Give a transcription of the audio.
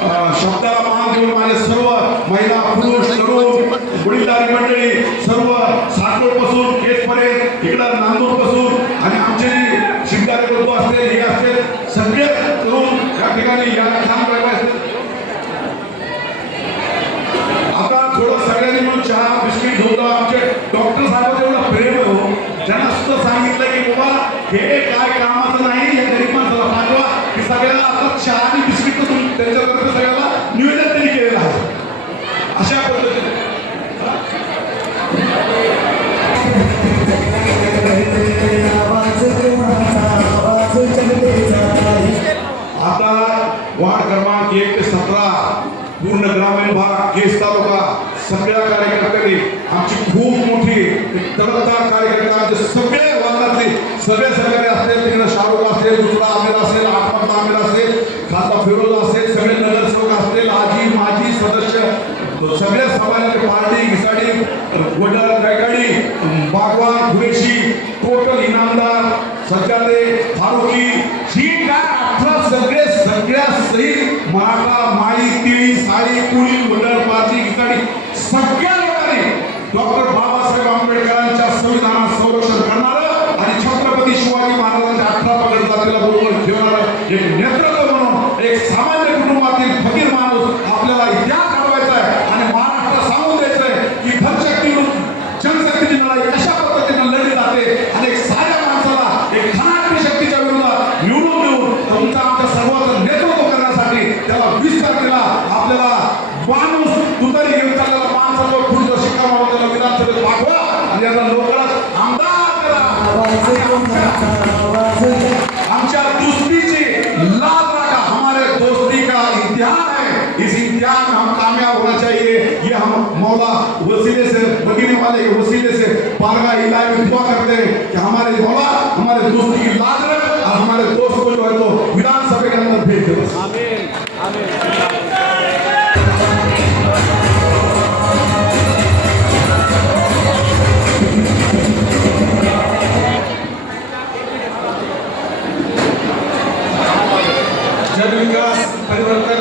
शब्दाला मान देऊन माझे सर्व महिला पुरुष तरुण वडीलधारी मंडळी सर्व साकोळपासून केसपर्यंत इकडं नांदूरपासून आणि आमचे जे शिंगारे लोक असतील हे असतील सगळे तरुण या ठिकाणी या काम आता थोडं सगळ्यांनी म्हणून चहा बिस्किट घेऊन आमचे डॉक्टर साहेब एवढा प्रेम हो. त्यांना सुद्धा सांगितलं की बाबा हे काय कामाचं नाही या गरीबांना सगळ्याला आता चहा आणि बिस्किट तुम्ही त्यांच्याबरोबर सगळ्याला निवेदन त्यांनी केलेलं आहे. अशा पद्धतीने. आता वार्ड क्रमांक एक ते सतरा पूर्ण ग्रामीण भाग केस तालुका सगळ्या कार्यकर्त्यांनी आमची खूप मोठी एक तडकदार कार्यकर्ते आमचे सगळे वार्डातले सगळे सहकारी असतील तिकडे शाहरुख असतील दुसरा सगळ्या समाजाचे पार्टी घिसाडी वडर गायकाडी बागवान कुरेशी टोटल इनामदार सज्जादे फारुकी जी काय अठरा सगळे सगळ्या सहित मराठा माळी तिळी साडी कुळी वडर पार्टी घिसाडी सगळ्या लोकांनी डॉक्टर बाबासाहेब आंबेडकर माणूस तुतारी घेऊन माणसाचा पुढचं शिक्का मारून विधानसभेत पाठवा आणि याचा लवकरच आमदार आमच्या इस इम्तिहान में हम कामयाब होना चाहिए। ये हम मौला वसीले से, बगीने वाले के वसीले पारगा इलाही में दुआ करते हैं कि हमारे मौला, हमारे दोस्ती की लाज रख और हमारे दोस्त को brincar, para